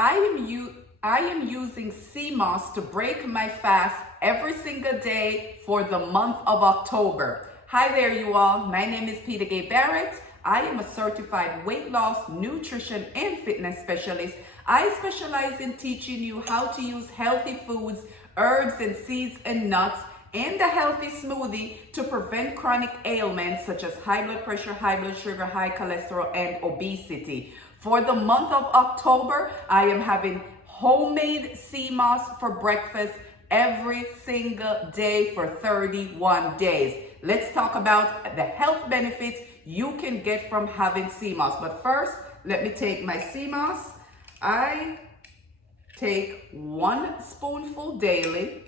I am using Seamoss to break my fast every single day for the month of October. Hi there, you all. My name is Peter Gay Barrett. I am a certified weight loss, nutrition, and fitness specialist. I specialize in teaching you how to use healthy foods, herbs and seeds and nuts, and a healthy smoothie to prevent chronic ailments such as high blood pressure, high blood sugar, high cholesterol, and obesity. For the month of October, I am having homemade Seamoss for breakfast every single day for 31 days. Let's talk about the health benefits you can get from having Seamoss. But first, let me take my Seamoss. I take 1 spoonful daily.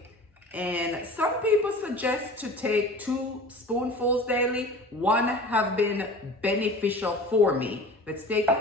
And some people suggest to take 2 spoonfuls daily. 1 have been beneficial for me. Let's take it.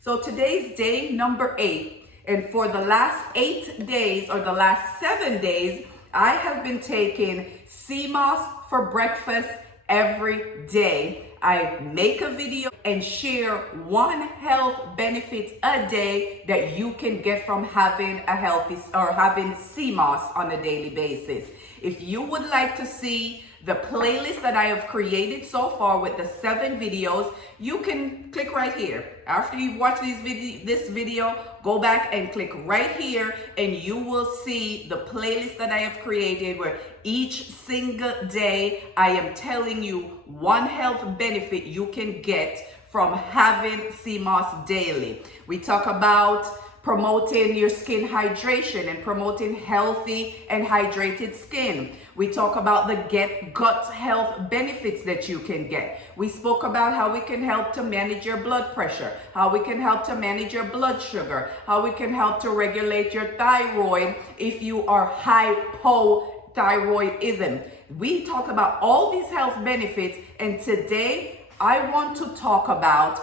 So today's day number 8. And for the last 8 days or the last 7 days, I have been taking Seamoss for breakfast every day. I make a video and share 1 health benefit a day that you can get from having a healthy or having Seamoss on a daily basis. If you would like to see the playlist that I have created so far with the 7 videos, you can click right here. After you've watched this video, go back and click right here and you will see the playlist that I have created where each single day I am telling you 1 health benefit you can get from having Seamoss daily. We talk about promoting your skin hydration and promoting healthy and hydrated skin. We talk about the gut health benefits that you can get. We spoke about how we can help to manage your blood pressure, how we can help to manage your blood sugar, how we can help to regulate your thyroid if you are hypothyroidism. We talk about all these health benefits, and today I want to talk about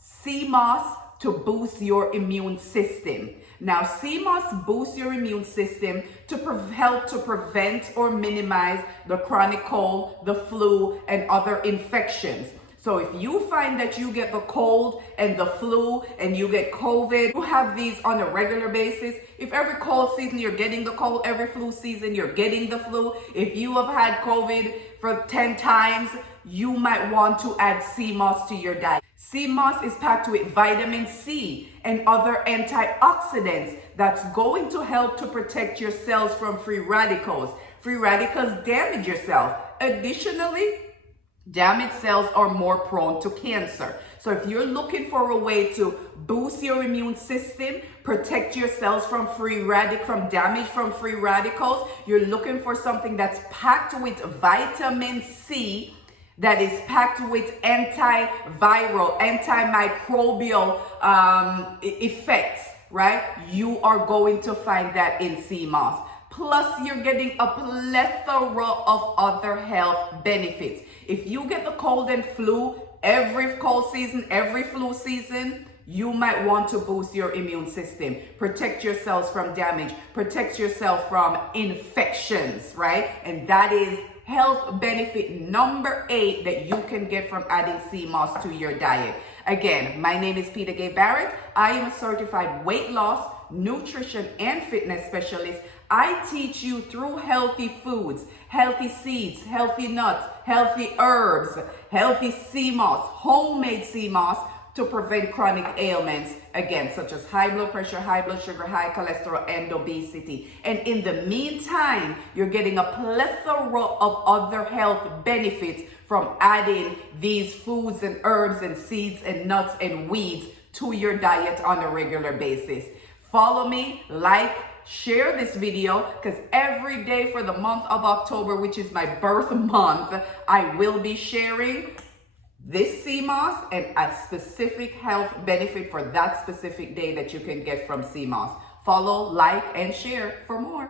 Seamoss to boost your immune system. Now, Seamoss boosts your immune system to help to prevent or minimize the chronic cold, the flu, and other infections. So if you find that you get the cold and the flu and you get COVID, you have these on a regular basis. If every cold season you're getting the cold, every flu season you're getting the flu, if you have had COVID for 10 times, you might want to add Seamoss to your diet. Seamoss is packed with vitamin C and other antioxidants that's going to help to protect your cells from free radicals. Free radicals damage your cells. Additionally, damaged cells are more prone to cancer. So if you're looking for a way to boost your immune system, protect your cells from damage from free radicals, you're looking for something that's packed with vitamin C, that is packed with antiviral, antimicrobial effects, right? You are going to find that in Seamoss. Plus, you're getting a plethora of other health benefits. If you get the cold and flu every cold season, every flu season, you might want to boost your immune system, protect yourselves from damage, protect yourself from infections, right? And that is health benefit number 8 that you can get from adding Seamoss to your diet. Again, my name is Peter Gay Barrett. I am a certified weight loss, nutrition, and fitness specialist. I teach you through healthy foods, healthy seeds, healthy nuts, healthy herbs, healthy Seamoss, homemade Seamoss, to prevent chronic ailments, again, such as high blood pressure, high blood sugar, high cholesterol, and obesity. And in the meantime, you're getting a plethora of other health benefits from adding these foods and herbs and seeds and nuts and weeds to your diet on a regular basis. Follow me, like, share this video, because every day for the month of October, which is my birth month, I will be sharing this Seamoss and a specific health benefit for that specific day that you can get from Seamoss. Follow, like, and share for more.